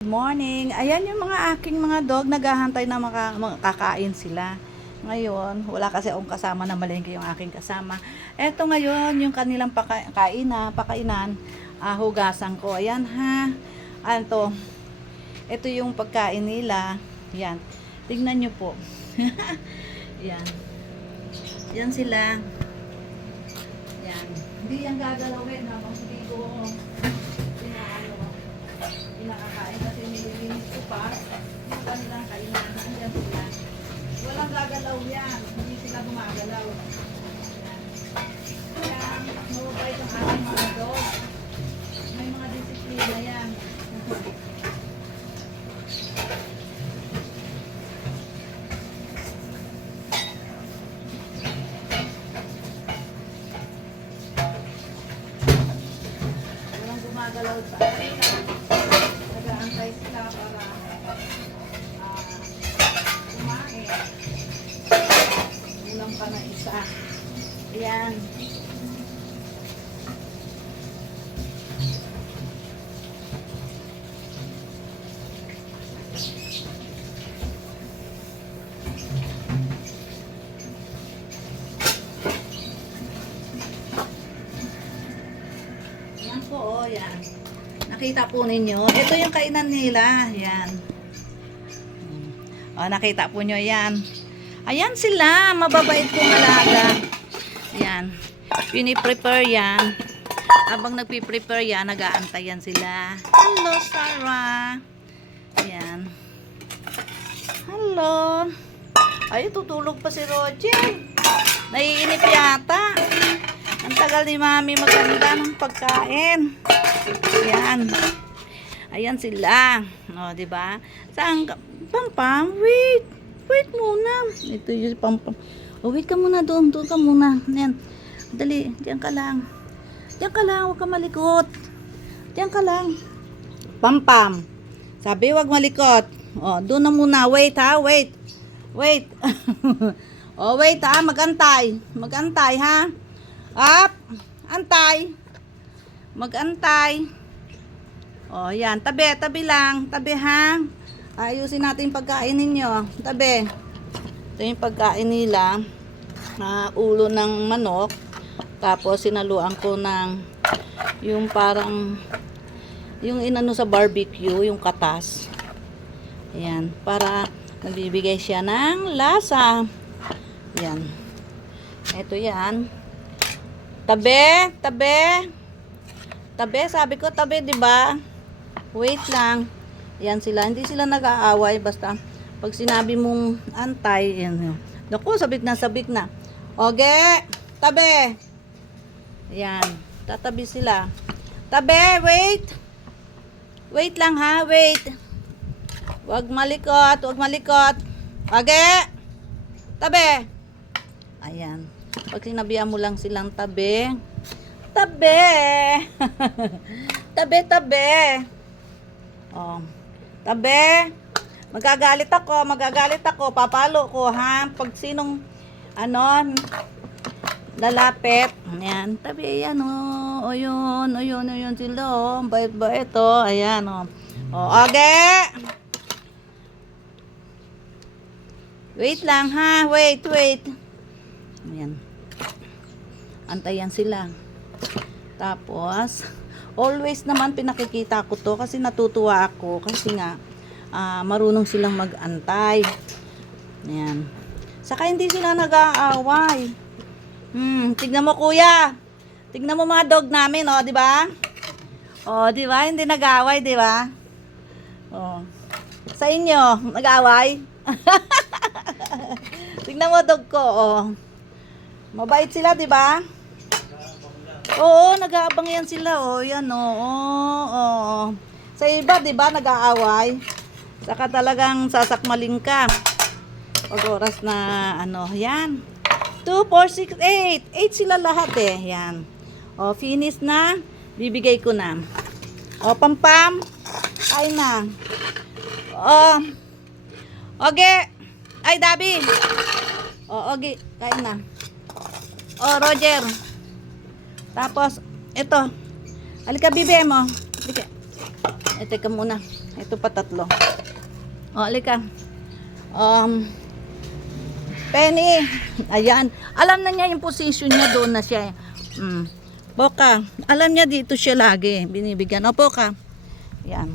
Morning. Ayan yung mga aking mga dog, naghahantay na makakain sila. Ngayon, wala kasi akong kasama na malengke yung aking kasama. Eto ngayon, yung kanilang pakainan, hugasan ko. Ayan ha. Ano, ito yung pagkain nila. Yan. Tingnan nyo po. Yan. Yan sila. Yan. Hindi yan gagalawin habang hindi ko pinakakain kasi nililinis ko pa yung kanilang kainan. Andyan sila. Walang gagalaw yan. Hindi sila gumagalaw. Kaya mababait ang aking mga dog. May mga disiplina yan. Walang gumagalaw sa akin. Nag-aantay sila para kumain. Ulang pa na isa. Ayan. Yan po, oh, yan. Nakita po ninyo. Ito yung kainan nila. Yan. O, nakita po nyo yan. Ayan sila. Mababait kong alaga. Yan. Piniprepare yan. Habang nagpiprepare yan, nag-aantayan sila. Hello, Sarah. Yan. Hello. Ay, tutulog pa si Roger. Naiinip yata. Ang tagal ni Mami maganda ng pagkain. Ayan. Ayan sila. O, diba? Saan ka? Pampam, wait. Wait muna. Ito yung Pampam. O, wait ka muna doon. Doon ka muna. Ayan. Dali. Diyan ka lang. Diyan ka lang. Huwag ka malikot. Diyan ka lang. Pampam. Sabi, huwag malikot. O, doon na muna. Wait ha. Wait. Wait. O, wait ha. Magantay. Magantay ha. Up. Antay. Magantay. O, yan. Tabi. Tabi lang. Tabi ha. Ayusin natin yung pagkain ninyo. Tabi. Ito yung pagkain nila. Ulo ng manok. Tapos sinaluan ko ng yung parang yung inano sa barbecue, yung katas. Ayan. Para nagbibigay siya ng lasa. Ayan. Ito yan. Tabi. Tabi. Tabi. Sabi ko tabi, diba? Wait lang. Yan sila. Hindi sila nag-aaway. Basta pag sinabi mong antay, yan. Naku, sabik na, sabik na. Okay. Tabi. Yan. Tatabi sila. Tabi, wait. Wait lang ha, wait. Huwag malikot, huwag malikot. Okay. Tabi. Ayan. Pag sinabihan mo lang silang tabi. Tabi. Tabi, tabi. Oh. Tabi. Magagalit ako, papalo ko ha. Pag sinong lalapit. Ayan, tabi yan o yun sila o. Bait-bait o. Ayan o. O, okay. Wait lang ha. Wait. Ayan. Antayan sila. Tapos, always naman pinakikita ko to kasi natutuwa ako kasi nga marunong silang mag-antay. Ayan. Saka hindi sila nag-aaway. Tignan mo kuya. Tignan mo mga dog namin, oh, di ba? Oh, di ba? Hindi nag-aaway, di ba? Oh. Sa inyo, nag-aaway? Tignan mo dog ko, oh. Mabait sila, di ba? Oo, nag-aabang yan sila, oh. Yan, oh. Sa iba, di ba, nag-aaway? Saka talagang sasakmaling ka. Pag oras na, yan. 2, 4, 6, 8. 8 sila lahat eh. Yan. O, finish na. Bibigay ko na. O, Pampam. Ay na. O. Okay. Ay, Dabi. O, okay. Kain na. O, Roger. Tapos, ito. Halika, bibe mo. Halika. Teka muna. Ito pa 3. O, alika. Penny. Ayan. Alam na niya yung position niya doon na siya. Poka. Alam niya dito siya lagi. Binibigyan. O, Poka. Yan.